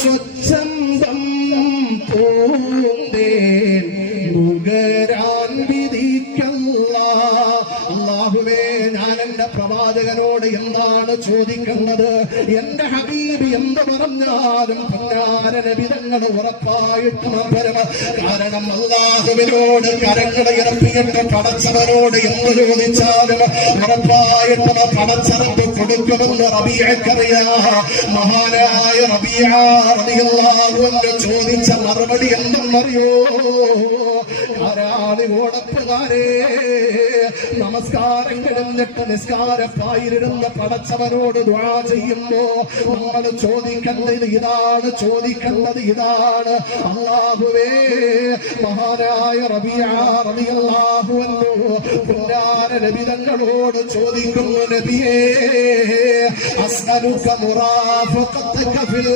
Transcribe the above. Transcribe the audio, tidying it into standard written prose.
സ്വച്ഛന്തം പൂന്തേൻ നുകരാൻ വിധിക്കല്ല. അല്ലാഹുവേ, ഞാൻ എന്റെ പ്രവാചകനോട് എന്താണ് ചോദിക്കുന്നത്? എന്റെ ഹബീബ് എന്ത് പറഞ്ഞാലും പൊന്നാര നബി തങ്ങൾ ഉറപ്പായിട്ടും പരമ. കാരണം അല്ലാഹുവിനോട് കരങ്ങളെ ഇറപ്പിയിട്ട് പടച്ചവനോട് എന്ത് ചോദിച്ചാലും ഉറപ്പായിട്ടും പടച്ചറപ്പ് കൊടുക്കുമെന്ന് റബീഅക്കറിയാം. മഹാനായ റബീഅ റളിയല്ലാഹു അൻഹു ചോദിച്ച മറുപടി എന്തെന്നറിയോ? ഓടപ്പുകാരെ, നമസ്കാരം കിടന്നിട്ട് നിസ്കാരപ്പായിരുന്ന പടച്ചവനോട് ദുആ ചെയ്യുമ്പോ നമ്മൾ ചോദിക്കേണ്ടത് ഇതാണ്, ചോദിക്കേണ്ടത് ഇതാണ്. അല്ലാഹുവേ, മഹാനായ റബീഅ റളിയല്ലാഹു അൻഹു പുന്നാര നബി തങ്ങളോട് ചോദിക്കുന്നു, നബിയേ, അസ്അലുക മുറാഫഖതക ഫിൽ